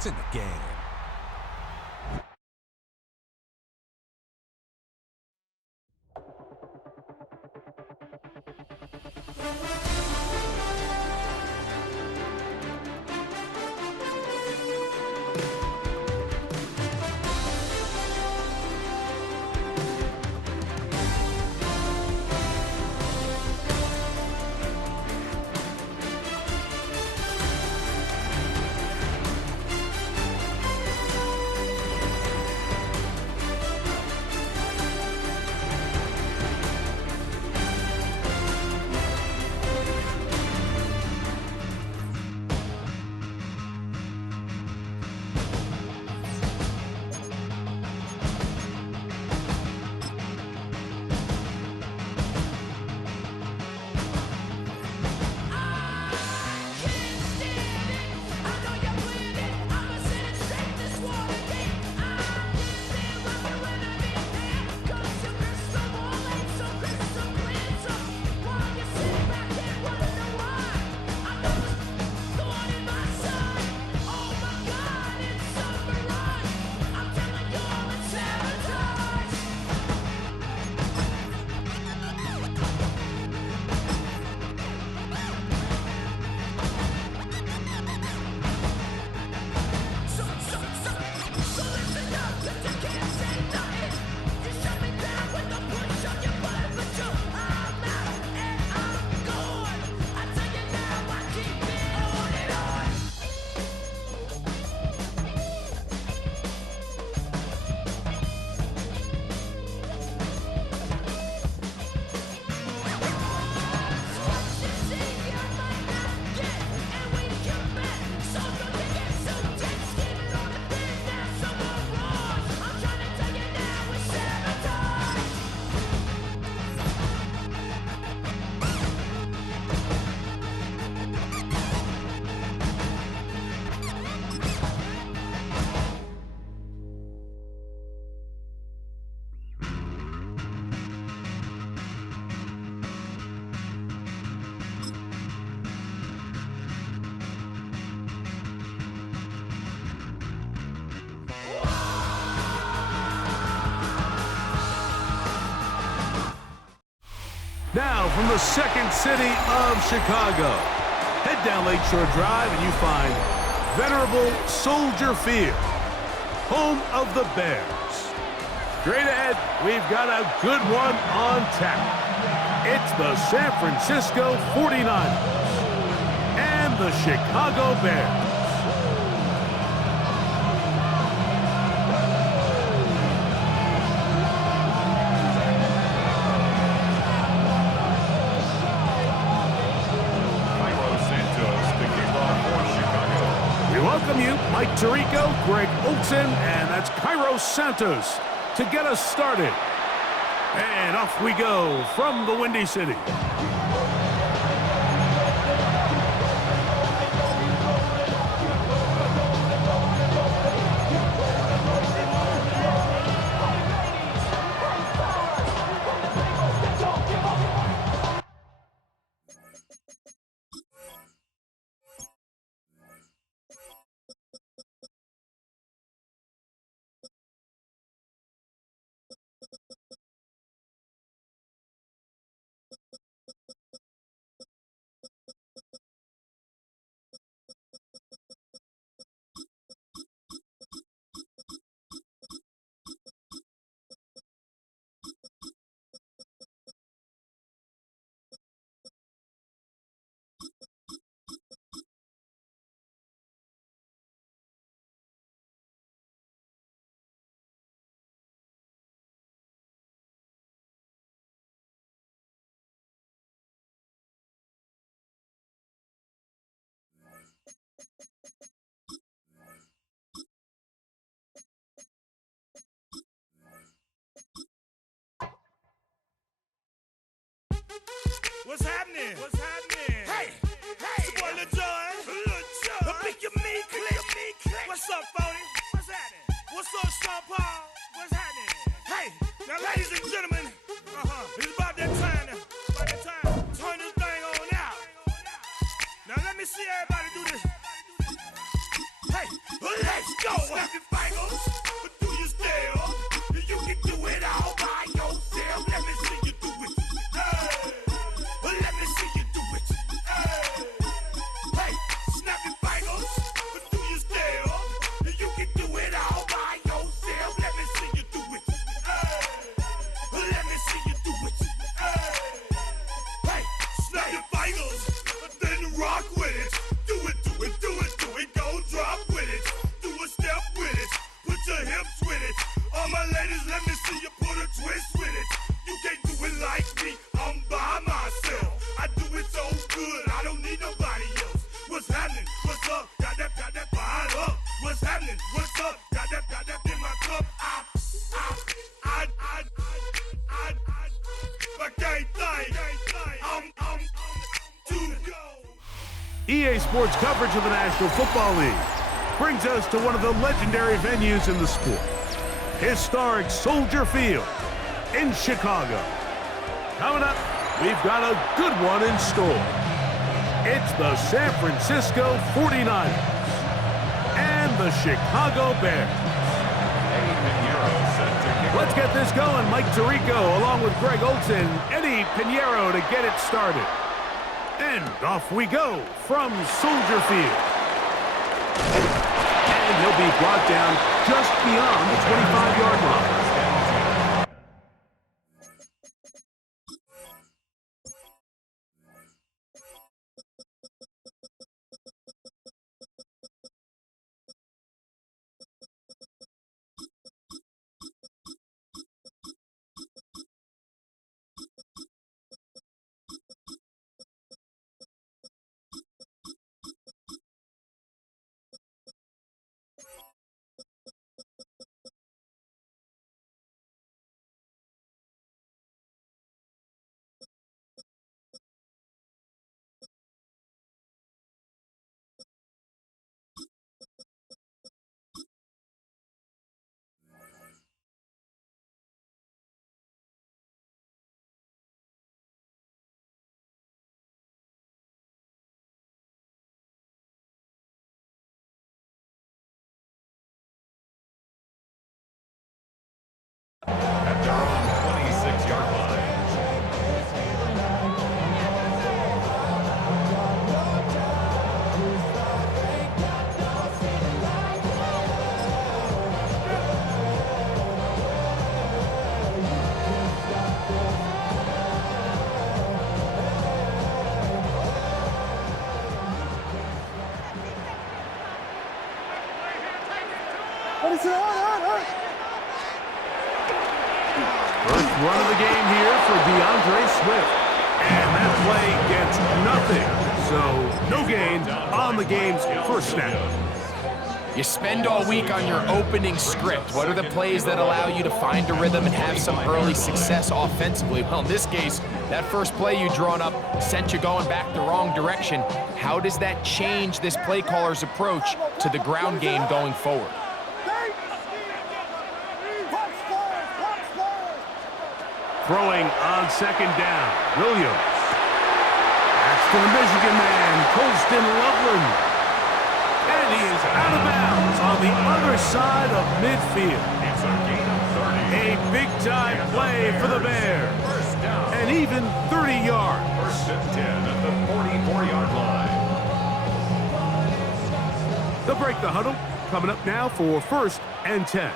points in the game. Now from the second city of Chicago, head down Lakeshore Drive and you find venerable Soldier Field, home of the Bears. Straight ahead, we've got a good one on tap. It's the San Francisco 49ers and the Chicago Bears. Welcome you, Mike Tirico, Greg Olson, and that's Cairo Santos to get us started. And off we go from the Windy City. What's happening? What's happening? Hey, hey, it's your boy Lil Jon. Lil Jon. The Pick Your Me Click. What's up, Phony? What's happening? What's up, Sean Paul? What's happening? Hey, now ladies and gentlemen, it's about that time now. About that time. Turn this thing on out. Now let me see everybody do this. Hey, Let me see you put a twist with it. You can't do it like me. I'm by myself. I do it so good. I don't need nobody else. What's happening? What's up? Got that fired up. What's happening? What's up? Got that in my cup. I can't think. I'm to go. EA Sports coverage of the National Football League brings us to one of the legendary venues in the sport, historic Soldier Field in Chicago. Coming up, we've got a good one in store. It's the San Francisco 49ers and the Chicago Bears. Let's get this going. Mike Tirico along with Greg Olson, Eddie Pinheiro to get it started. And off we go from Soldier Field. And he'll be brought down just beyond the 25-yard line. At their own 26-yard line. First run of the game here for DeAndre Swift. And that play gets nothing. So no gain on the game's first snap. You spend all week on your opening script. What are the plays that allow you to find a rhythm and have some early success offensively? Well, in this case, that first play you drawn up sent you going back the wrong direction. How does that change this play caller's approach to the ground game going forward? Throwing on second down, Williams. That's to the Michigan man, Colston Loveland. And he is out of bounds on the other side of midfield. It's a gain of 30. A big-time play for the Bears. And even 30 yards. First and 10 at the 44-yard line. They'll break the huddle. Coming up now for first and 10.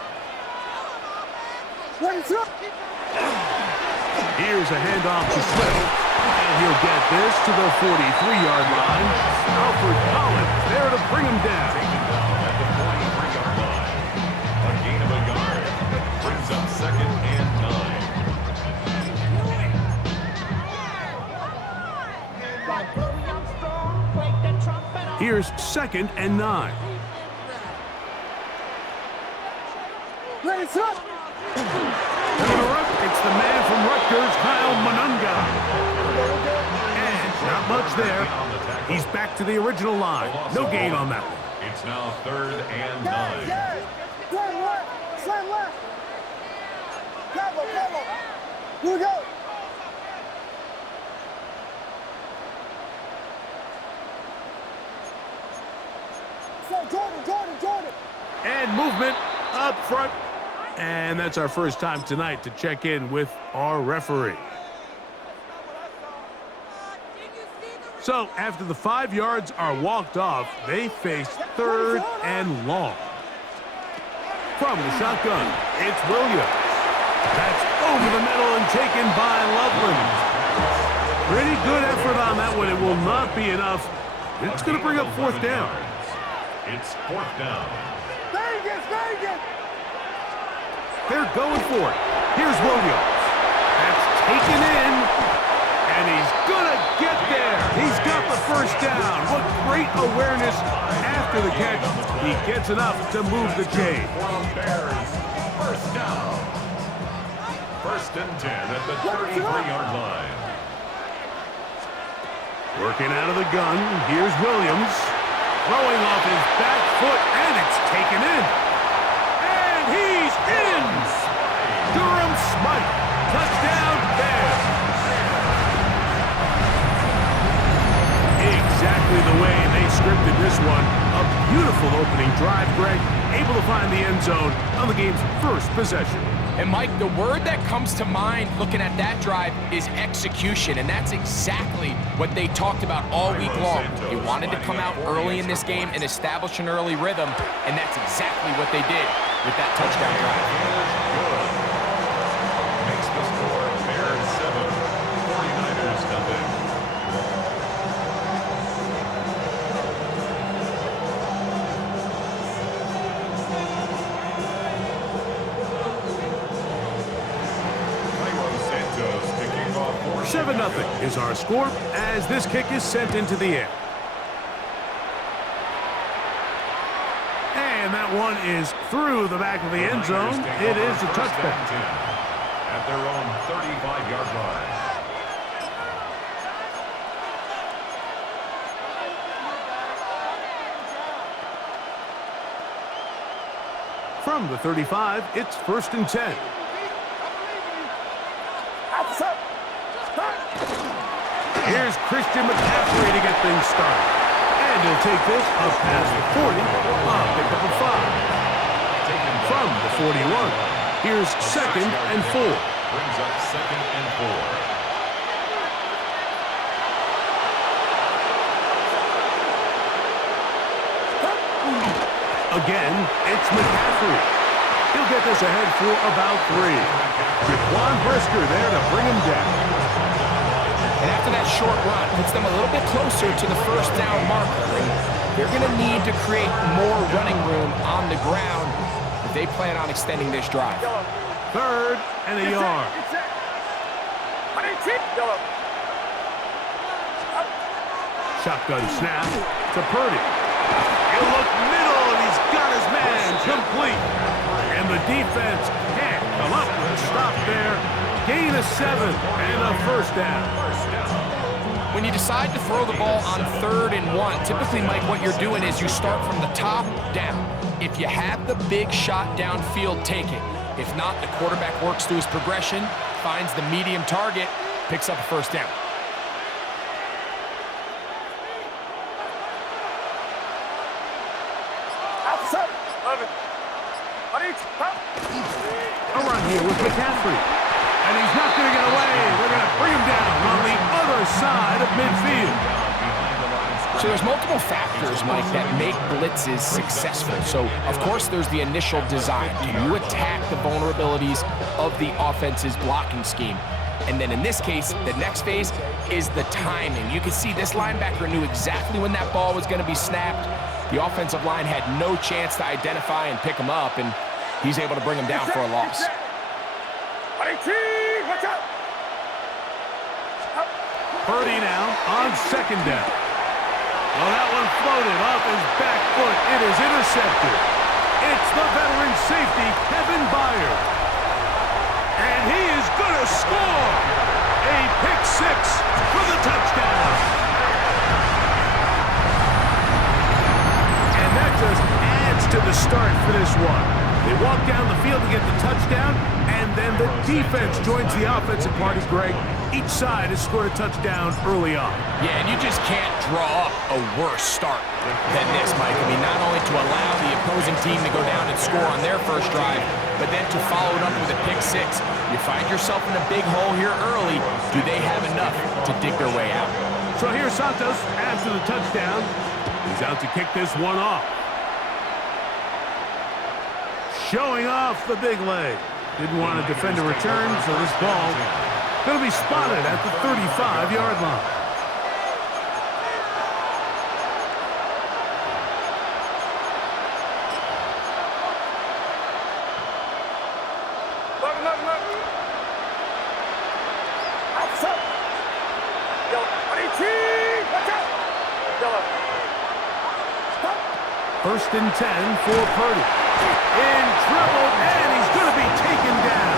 Here's a handoff to Swift, and he'll get this to the 43-yard line. Alfred Collins there to bring him down. Taken down at the 43-yard line. A gain of a yard brings up second and 9. Here's second and 9. It's the man from Rutgers, Kyle Monunga. And not much there. He's back to the original line. No gain on that one. It's now third and 9. Slam left. Cover. Here we go. Jordan. And movement up front. And that's our first time tonight to check in with our referee. So after the 5 yards are walked off, they face third and long. From the shotgun, it's Williams. That's over the middle and taken by Loveland. Pretty good effort on that one. It will not be enough. It's going to bring up fourth down. It's fourth down. Vegas. They're going for it. Here's Williams. That's taken in, and he's gonna get there. He's got the first down. What great awareness after the catch. He gets enough to move the chain. Bears, first down. First and 10 at the 33-yard line. Working out of the gun, here's Williams. Throwing off his back foot, and it's taken in. And he's in! Durham Smythe, touchdown Bears. Exactly the way they scripted this one. A beautiful opening drive, Greg. Able to find the end zone on the game's first possession. And Mike, the word that comes to mind looking at that drive is execution, and that's exactly what they talked about all week long. They wanted to come out early in this game and establish an early rhythm, and that's exactly what they did with that touchdown drive. Makes the score Bears 7, 49ers nothing. Santos kicking off for 7-0 is our score as this kick is sent into the air. And that one is through the back of the end zone. It is a touchback. At their own 35-yard line. From the 35, it's first and 10. Here's Christian McCaffrey to get things started. And he'll take this up past the 40, pick up a 5. From the 41, here's second and 4. Brings up second and 4. Again, it's McCaffrey. He'll get this ahead for about 3. Jaquan Brisker there to bring him down. And after that short run, puts them a little bit closer to the first down marker. And they're going to need to create more running room on the ground if they plan on extending this drive. Third and a yard. Shotgun snap to Purdy. He'll look middle, and he's got his man complete. And the defense can't come up with a stop there. Gain of 7 and a first down. When you decide to throw the ball on 3rd and 1, typically, Mike, what you're doing is you start from the top down. If you have the big shot downfield, take it. If not, the quarterback works through his progression, finds the medium target, picks up a first down. A run here with McCaffrey. And he's not going to get away. They're going to bring him down on the other side of midfield. So there's multiple factors, Mike, that make blitzes successful. So, of course, there's the initial design. Can you attack the vulnerabilities of the offense's blocking scheme? And then in this case, the next phase is the timing. You can see this linebacker knew exactly when that ball was going to be snapped. The offensive line had no chance to identify and pick him up, and he's able to bring him down for a loss. Purdy now on second down. Well, that one floated off his back foot. It is intercepted. It's the veteran safety, Kevin Byard. And he is going to score. A pick 6 for the touchdown. And that just adds to the start for this one. They walk down the field to get the touchdown, and then the defense joins the offensive party, Greg. Each side has scored a touchdown early on. Yeah, and you just can't draw up a worse start than this, Mike. I mean, not only to allow the opposing team to go down and score on their first drive, but then to follow it up with a pick 6. You find yourself in a big hole here early. Do they have enough to dig their way out? So here's Santos after the touchdown. He's out to kick this one off. Showing off the big leg. Didn't want to defend a return, so this ball going to be spotted at the 35-yard line. First and 10 for Purdy. In trouble, and he's going to be taken down.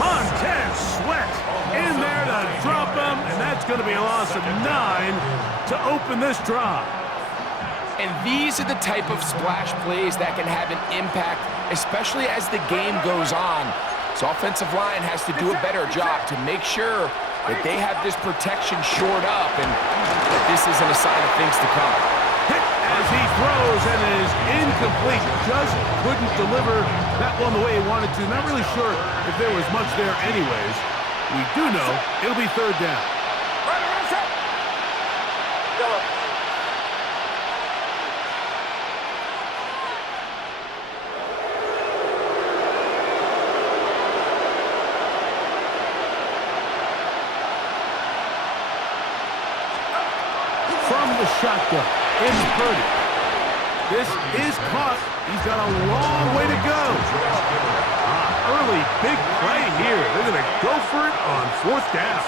Montez Sweat in there to drop him, and that's going to be a loss of 9 to open this drive. And these are the type of splash plays that can have an impact, especially as the game goes on. So offensive line has to do a better job to make sure that they have this protection shored up and that this isn't a sign of things to come. Hit as he throws and is incomplete. Just couldn't deliver that one the way he wanted to. Not really sure if there was much there anyways. We do know it'll be third down. From the shotgun, it's Purdy. This is caught. He's got a long way to go. Early big play here. They're going to go for it on fourth down.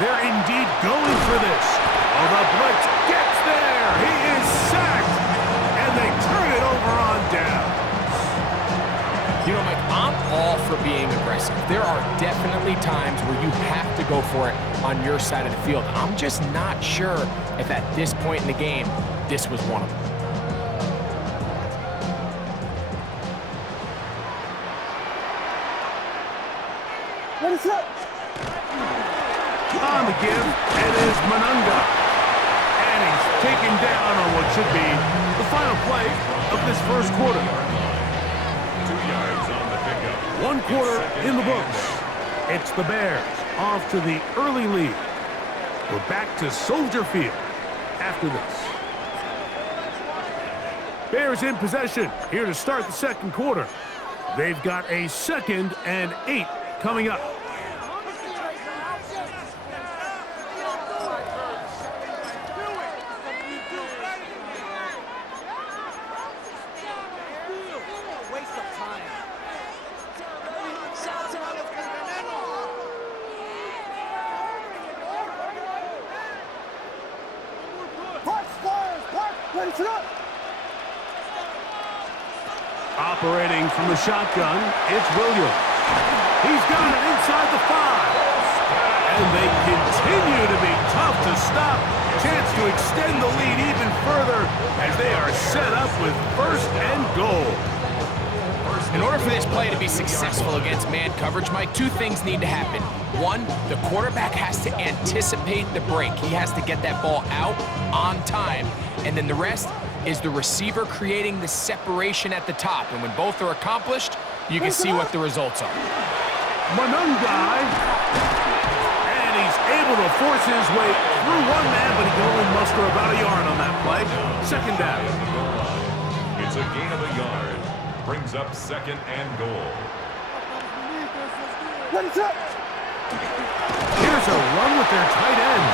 They're indeed going for this. Oh, the blitz gets there. He is sacked, and they turn it over on down. You know, Mike, I'm all for being aggressive. There are definitely times where you have to go for it on your side of the field. I'm just not sure if at this point in the game, this was one of them. What is up? On the give, it is Manunga. And he's taken down on what should be the final play of this first quarter. 2 yards on the pickup. 1 quarter in the books. It's the Bears off to the early lead. We're back to Soldier Field after this. Bears in possession here to start the second quarter. They've got a 2nd and 8 coming up. Operating from the shotgun, it's Williams. He's got it inside the 5. And they continue to be tough to stop. Chance to extend the lead even further as they are set up with 1st and goal. In order for this play to be successful against man coverage, Mike, 2 things need to happen. 1, the quarterback has to anticipate the break. He has to get that ball out on time. And then the rest is the receiver creating the separation at the top. And when both are accomplished, you can see what the results are. Manungai. And he's able to force his way through one man, but he can only muster about a yard on that play. 2nd down. It's a gain of a yard. Brings up 2nd and goal. What is up? Here's a run with their tight end.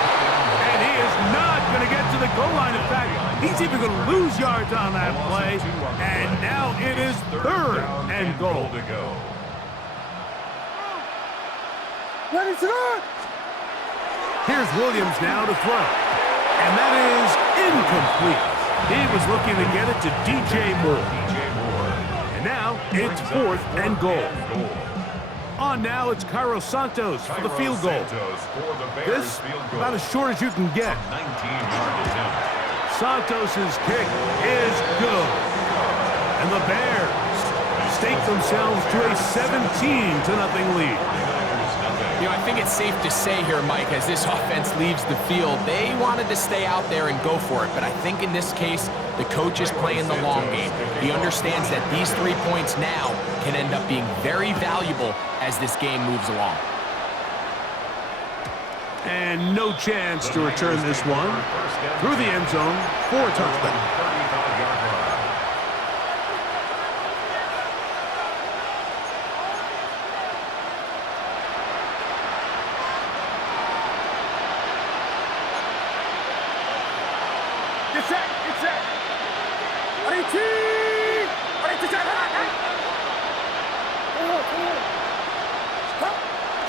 And he is not going to get to the goal line. In fact, he's even going to lose yards on that play. And now it is 3rd and goal. To go. Ready to go? Here's Williams now to throw. And that is incomplete. He was looking to get it to DJ Moore. And now it's 4th and goal. On now, it's Cairo Santos for the field goal. This, about as short as you can get. 19-yard attempt. Santos' kick is good. And the Bears stake themselves to a 17-0 lead. You know, I think it's safe to say here, Mike, as this offense leaves the field, they wanted to stay out there and go for it. But I think in this case, the coach is playing the long game. He understands that these 3 points now can end up being very valuable as this game moves along. And no chance to return this one through the end zone for a touchdown.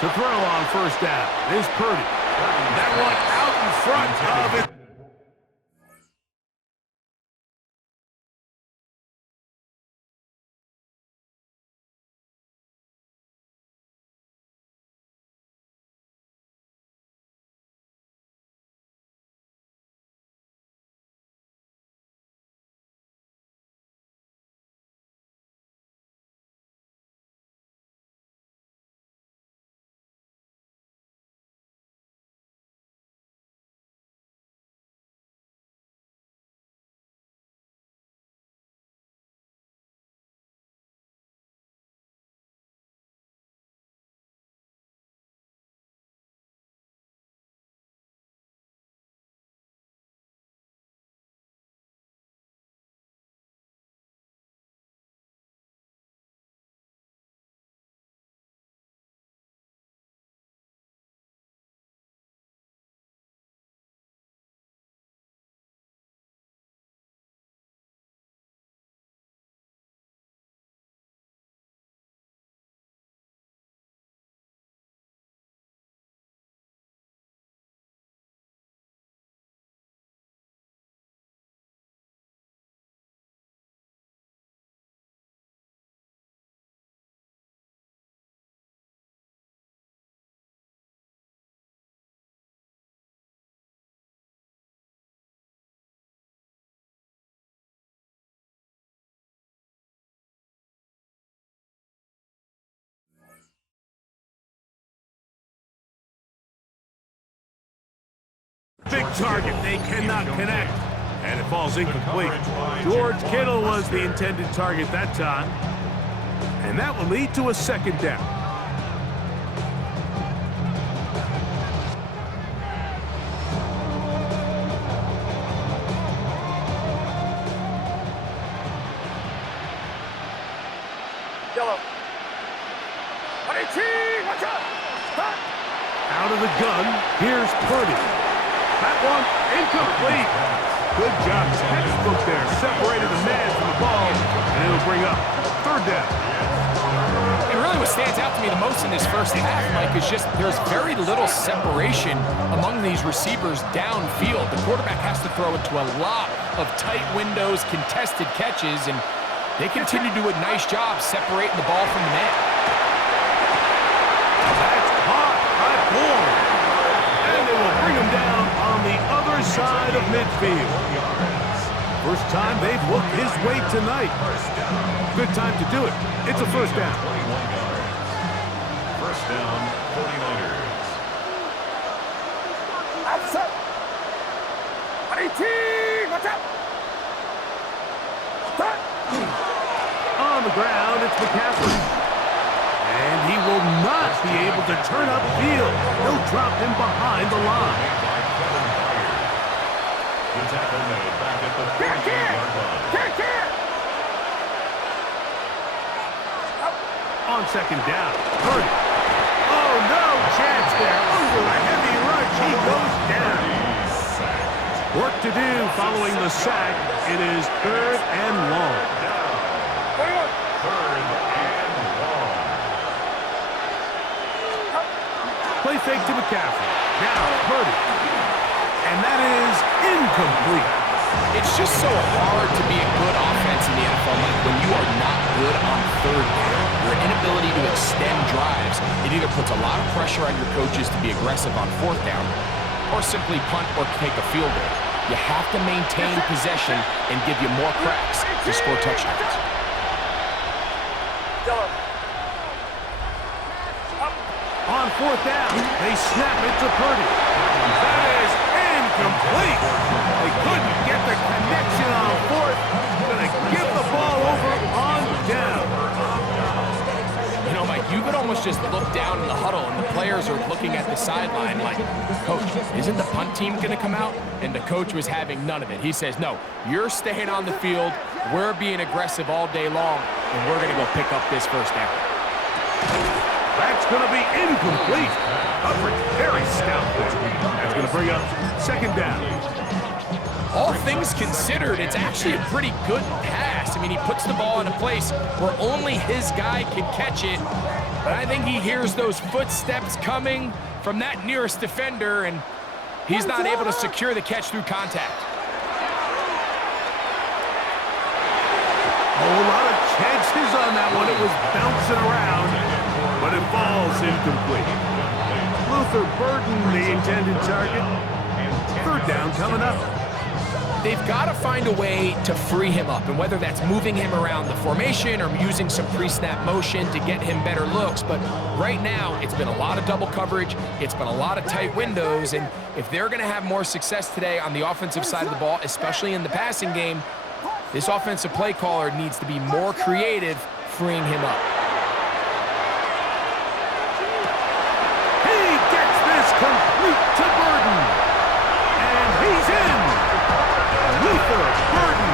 To throw on first down is Purdy. That one out in front of it. Big target, they cannot connect. And it falls incomplete. George Kittle was the intended target that time. And that will lead to a second down. Yellow. 18, watch out! Out of the gun, here's Purdy. That one incomplete. Good job, textbook there. Separated the man from the ball, and it'll bring up third down. And really what stands out to me the most in this first half, Mike, is just there's very little separation among these receivers downfield. The quarterback has to throw into a lot of tight windows, contested catches, and they continue to do a nice job separating the ball from the man. That's caught by Bourne. And they will bring him down on the other side of midfield. First time they've looked his way tonight. Good time to do it. It's a first down. First down, 49ers. Outside. 18, watch out! On the ground, it's McCaffrey. And he will not be able to turn upfield. They'll drop him behind the line. The tackle made back at the 48-yard line. On second down, Purdy. Oh, no chance there. Over a heavy rush, he goes down. Work to do following the sack. It is third and long. Third and long. Play fake to McCaffrey. Now Purdy. And that is incomplete. It's just so hard to be a good offense in the NFL, Mike, when you are not good on third down. Your inability to extend drives, it either puts a lot of pressure on your coaches to be aggressive on fourth down or simply punt or take a field goal. You have to maintain possession and give you more cracks to score touchdowns. On fourth down, they snap it to Purdy. That is incomplete. They couldn't get the connection on fourth. Gonna give the ball over on down. You know, Mike, you could almost just look down in the huddle and the players are looking at the sideline like, Coach, isn't the punt team gonna come out? And the coach was having none of it. He says, no, you're staying on the field. We're being aggressive all day long, and we're gonna go pick up this first down. That's going to be incomplete. Coverage very stout there. That's going to bring up second down. All things considered, it's actually a pretty good pass. I mean, he puts the ball in a place where only his guy can catch it, But I think he hears those footsteps coming from that nearest defender, and he's not able to secure the catch through contact. Oh, a lot of chances on that one. It was bouncing around, but it falls incomplete. Luther Burden, the intended target. Third down coming up. They've got to find a way to free him up, and whether that's moving him around the formation or using some pre-snap motion to get him better looks. But right now, it's been a lot of double coverage. It's been a lot of tight windows, and if they're going to have more success today on the offensive side of the ball, especially in the passing game, this offensive play caller needs to be more creative, freeing him up. He gets this complete to Burden. And he's in. Luther Burden.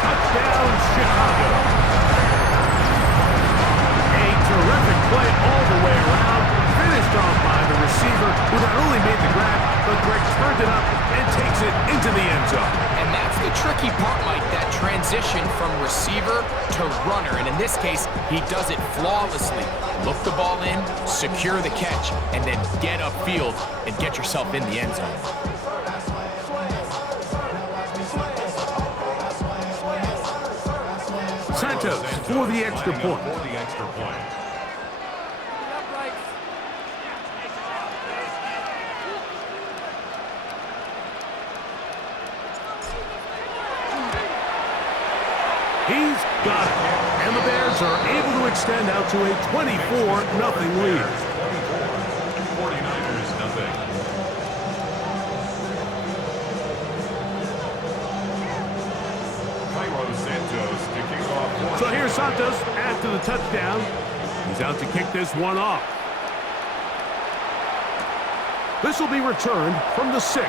Touchdown, Chicago. A terrific play all the way around. Finished off by the receiver, who not only made the grab, but Greg turned it up and takes it into the end zone. And that's the tricky part, Mike, that transition from receiver to runner. And in this case, he does it flawlessly. Look the ball in, secure the catch, and then get upfield and get yourself in the end zone. Santos for the extra point. He's got it. And the Bears are able to extend out to a 24-0 lead. 49ers, nothing. Santos to kick off. So here's Santos after the touchdown. He's out to kick this one off. This will be returned from the 6.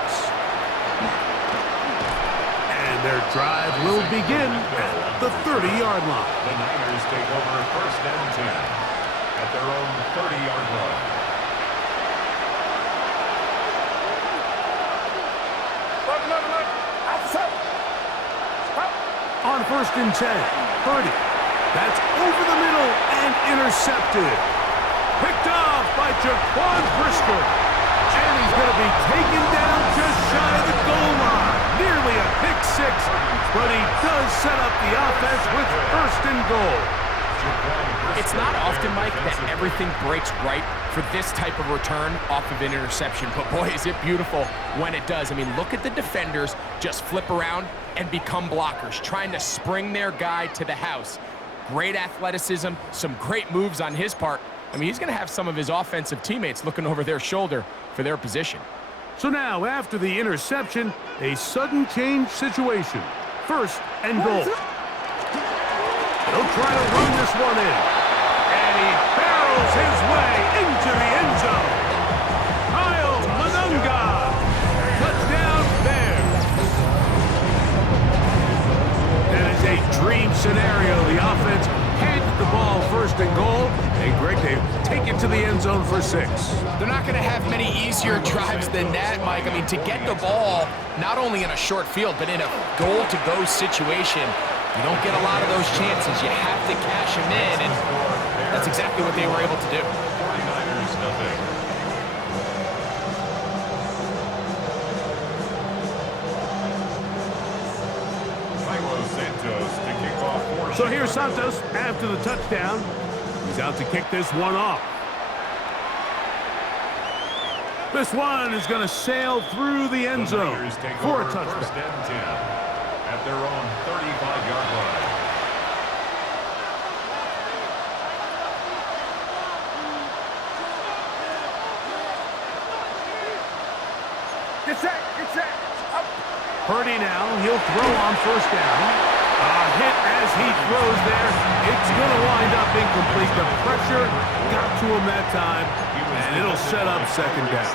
And their drive will begin at the 30-yard line. The Niners take over 1st and 10 at their own 30-yard line. On 1st and 10, Purdy. That's over the middle and intercepted. Picked off by Jaquan Brisker. And he's going to be taken down just shy of the goal line. Nearly a pick 6, but he does set up the offense with 1st and goal. It's not often, Mike, that everything breaks right for this type of return off of an interception. But boy, is it beautiful when it does. I mean, look at the defenders just flip around and become blockers, trying to spring their guy to the house. Great athleticism, some great moves on his part. I mean, he's going to have some of his offensive teammates looking over their shoulder for their position. So now, after the interception, a sudden change situation. 1st and goal. He'll try to run this one in. And he barrels his way into the end zone. Kyle Manunga. Touchdown Bears. That is a dream scenario. The offense handed the ball 1st and goal. And Greg, they take it to the end zone for 6. They're not going to have many easier drives than that, Mike. I mean, to get the ball not only in a short field, but in a goal-to-go situation, you don't get a lot of those chances. You have to cash them in, and that's exactly what they were able to do. 49ers, nothing. Santos to kick off. So here's Santos after the touchdown. He's out to kick this one off. This one is going to sail through the end zone for a touchdown. 1st and 10 at their own 35-yard line. Get set. Up. Purdy now, he'll throw on 1st down. A hit as he throws there. It's going to wind up incomplete. The pressure got to him that time, and it'll set up 2nd down.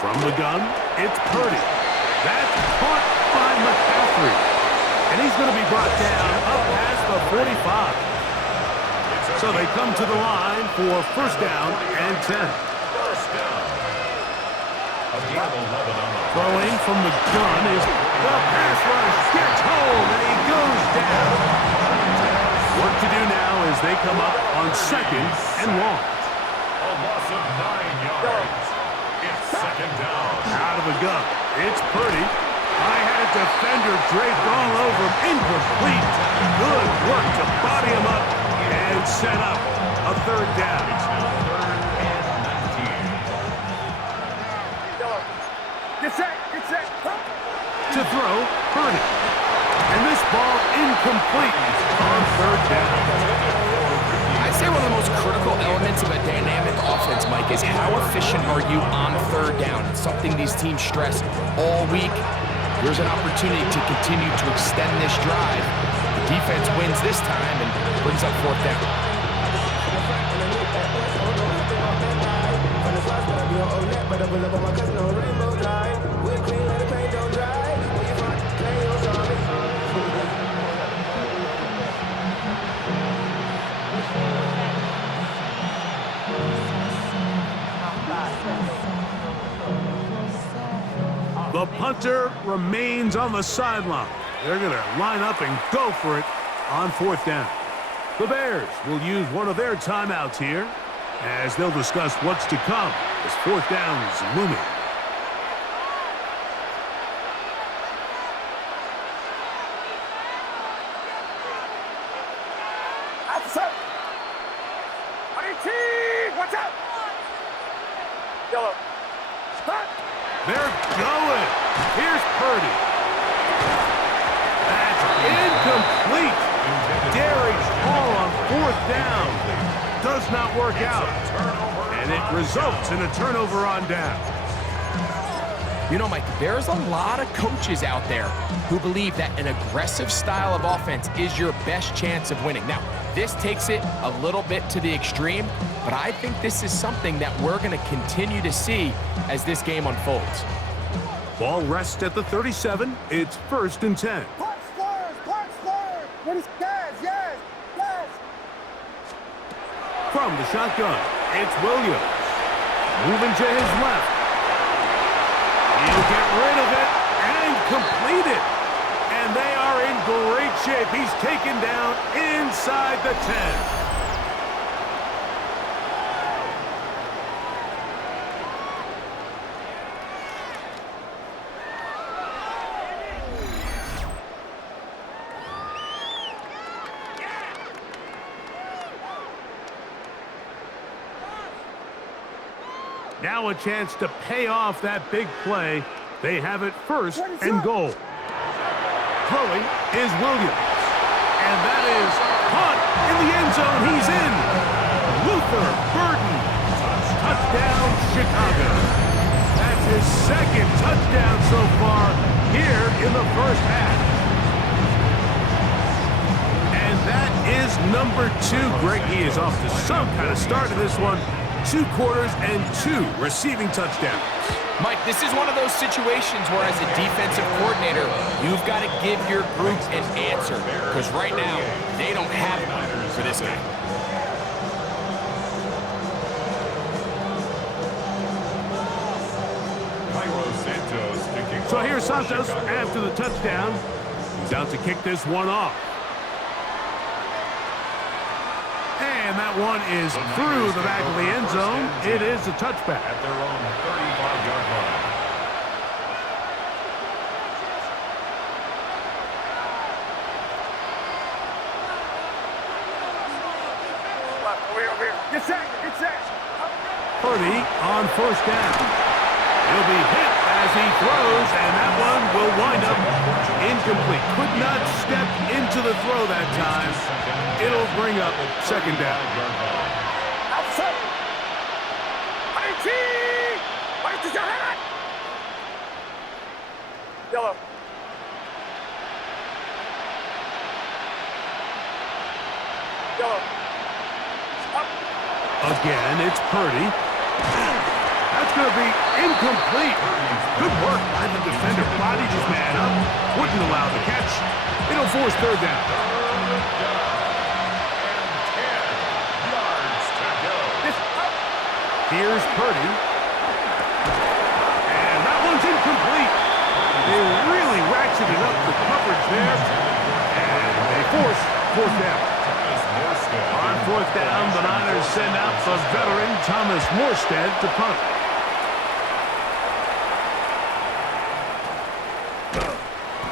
From the gun, it's Purdy. That's caught by McCaffrey. And he's going to be brought down up past the 45. So they come to the line for 1st down and 10. Throwing from the gun is the pass rush. Gets home, and he goes down. they come up on 2nd and long. A loss of 9 yards. It's 2nd down. Out of the gun. It's Purdy. I had a defender draped all over him. Incomplete. Good work to body him up and set up a 3rd down. It's now 3rd and 19. Get set. Get set. To throw, Purdy. And this ball incomplete on 3rd down. I'd say one of the most critical elements of a dynamic offense, Mike, is how efficient are you on 3rd down. It's something these teams stress all week. Here's an opportunity to continue to extend this drive. The defense wins this time and brings up 4th down. The punter remains on the sideline. They're going to line up and go for it on 4th down. The Bears will use one of their timeouts here as they'll discuss what's to come as 4th down is looming. Outside. Watch out. Yellow. Stop. They're going. Here's Purdy. That's incomplete. Darius Hall on 4th down. Does not work out. And it results in a turnover on down. You know, Mike, there's a lot of coaches out there who believe that an aggressive style of offense is your best chance of winning. Now, this takes it a little bit to the extreme, but I think this is something that we're going to continue to see as this game unfolds. Ball rests at the 37. It's 1st and 10. Punch squares. What is yes, yes, yes. From the shotgun, it's Williams. Moving to his left. He'll get rid of it and complete it. And they are in great shape. He's taken down inside the 10. Now a chance to pay off that big play. They have it 1st and goal. Throwing is Williams. And that is caught in the end zone. He's in. Luther Burden. Touchdown, Chicago. That's his 2nd touchdown so far here in the 1st half. And that is number 2. Greg, he is off to some kind of start to this one. 2 quarters and 2 receiving touchdowns. Mike, this is one of those situations where as a defensive coordinator, you've got to give your group an answer. Because right now, they don't have one for this guy. So here's Santos after the touchdown. He's out to kick this one off. And that one is through the back of the end zone. It is a touchback. At their own 35-yard line. Over here. Get set. Purdy on 1st down. He'll be hit as he throws, and that one will wind up incomplete. Could not step into the throw that time. It'll bring up 2nd down. Outside. Yellow. Again, it's Purdy. That's going to be incomplete. Good work by the defender. Bodied his man up. Wouldn't allow the catch. It'll force 3rd down. 10 yards to go. Here's Purdy. And that one's incomplete. They really ratcheted up the coverage there. And they force 4th down. On fourth down, the Niners send out the veteran Thomas Morstead to punt.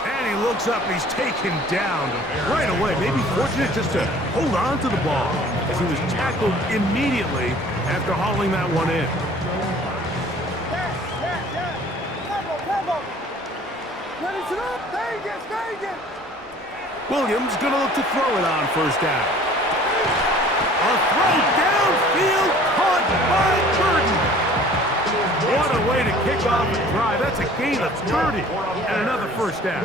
And he looks up, and he's taken down right away. Maybe fortunate just to hold on to the ball as he was tackled immediately after hauling that one in. Williams going to look to throw it on first down. A throw downfield caught by Burton. What a way to kick off the drive. That's a gain of 30 and another first down.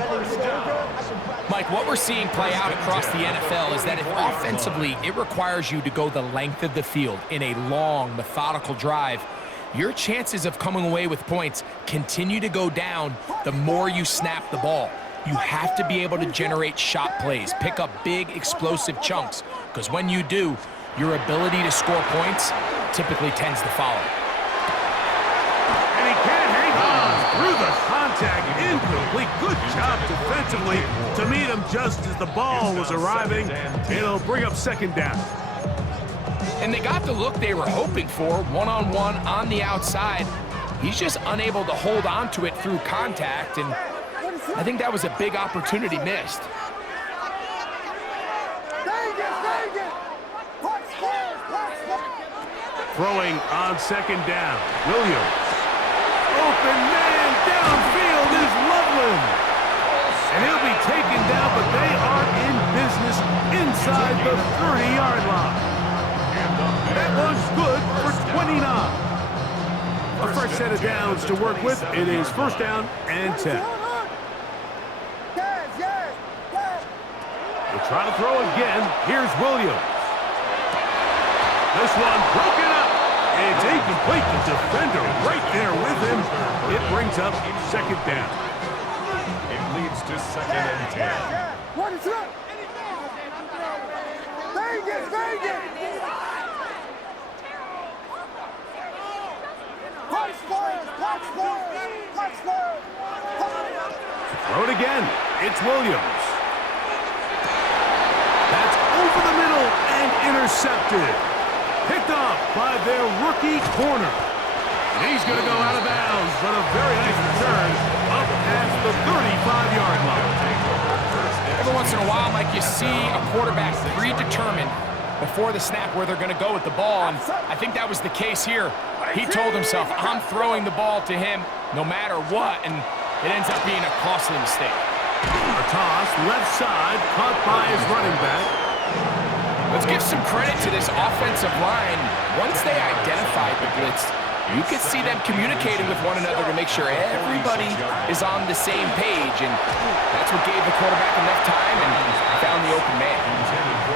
Mike, what we're seeing play out across the NFL is that if offensively it requires you to go the length of the field in a long, methodical drive, your chances of coming away with points continue to go down the more you snap the ball. You have to be able to generate shot plays, pick up big, explosive chunks, because when you do, your ability to score points typically tends to follow. And he can't hang on through the contact. Incomplete. Good job defensively to meet him just as the ball was arriving. It'll bring up second down. And they got the look they were hoping for, one-on-one on the outside. He's just unable to hold on to it through contact, and I think that was a big opportunity missed. Throwing on second down. Williams. Open man downfield is Loveland. And he'll be taken down, but they are in business inside the 30-yard line. That was good for 29. A fresh set of downs to work with. It is first down and 10. We'll try to throw again. Here's Williams. This one broken up. It's incomplete. The defender right there with him. It brings up second down. It leads to second and 10. What is up? Vegas, Vegas! Throw it again. It's Williams. That's over the middle and intercepted. Picked off by their rookie corner. And he's going to go out of bounds, but a very nice return up past the 35-yard line. Every once in a while, Mike, you see a quarterback predetermined before the snap where they're going to go with the ball, and I think that was the case here. He told himself, I'm throwing the ball to him no matter what, and it ends up being a costly mistake. A toss, left side, caught by his running back. Let's give some credit to this offensive line. Once they identified the blitz, you could see them communicating with one another to make sure everybody is on the same page, and that's what gave the quarterback enough time and found the open man.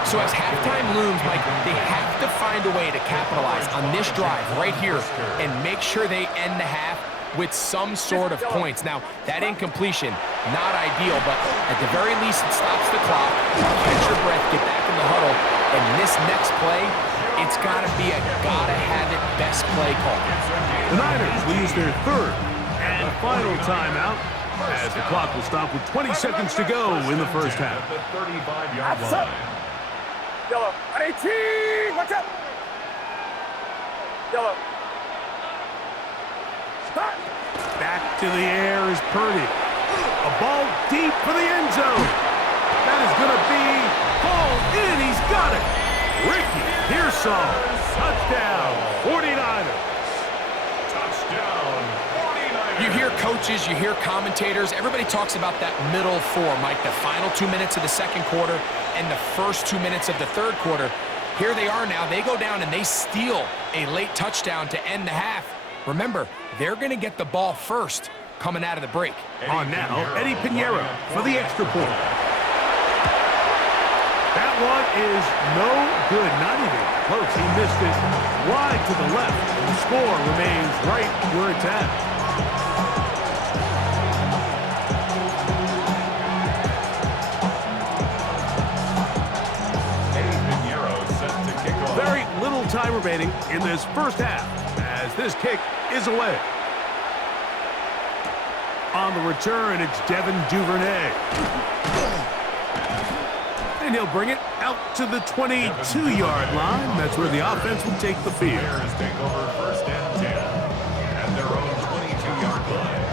So as halftime looms, Mike, they have to find a way to capitalize on this drive right here and make sure they end the half with some sort of points. Now, that incompletion, not ideal, but at the very least, it stops the clock. Catch your breath, get back in the huddle, and this next play, it's got to be a gotta-have-it best play call. The Niners will use their third and final timeout as the clock will stop with 20 seconds to go in the first half. The 35-yard line. Yellow. 18. Watch out. Yellow. Back to the air is Purdy. A ball deep for the end zone. That is going to be hauled in. He's got it. Ricky Pearsall. Touchdown, 49ers. Touchdown, 49ers. You hear coaches, you hear commentators, everybody talks about that middle four, Mike, the final 2 minutes of the second quarter and the first 2 minutes of the third quarter. Here they are now. They go down and they steal a late touchdown to end the half. Remember, they're going to get the ball first coming out of the break. On now, Eddie Pinheiro for the extra point. That one is no good, not even close. He missed it wide to the left, and the score remains right where it's at. Very little time remaining in this first half as this kick is away. On the return, it's Devin Duvernay. And he'll bring it out out to the 22-yard line. That's where the offense will take the field. Bears take over first and 10 at their own 22-yard line.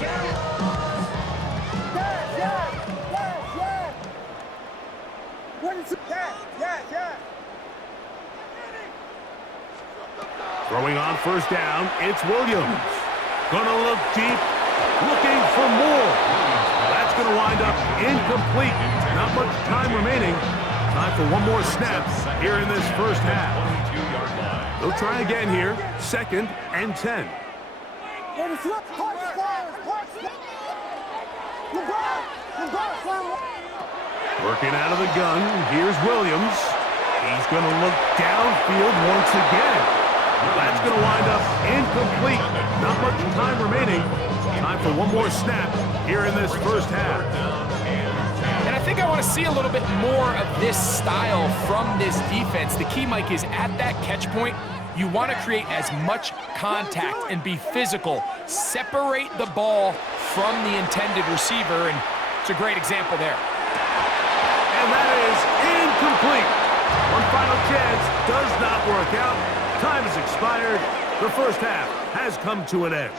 Yes. What is it? Yes. Throwing on first down, it's Williams. Gonna look deep, looking for more. That's gonna wind up incomplete. Not much time remaining. Time for one more snap here in this first half. 22-yard line. They'll try again here, 2nd and 10. Working out of the gun, here's Williams. He's going to look downfield once again. That's going to wind up incomplete. Not much time remaining. Time for one more snap here in this first half. And I think I want to see a little bit more of this style from this defense. The key, Mike, is at that catch point, you want to create as much contact and be physical. Separate the ball from the intended receiver, and it's a great example there. And that is incomplete. One final chance does not work out. Time has expired. The first half has come to an end.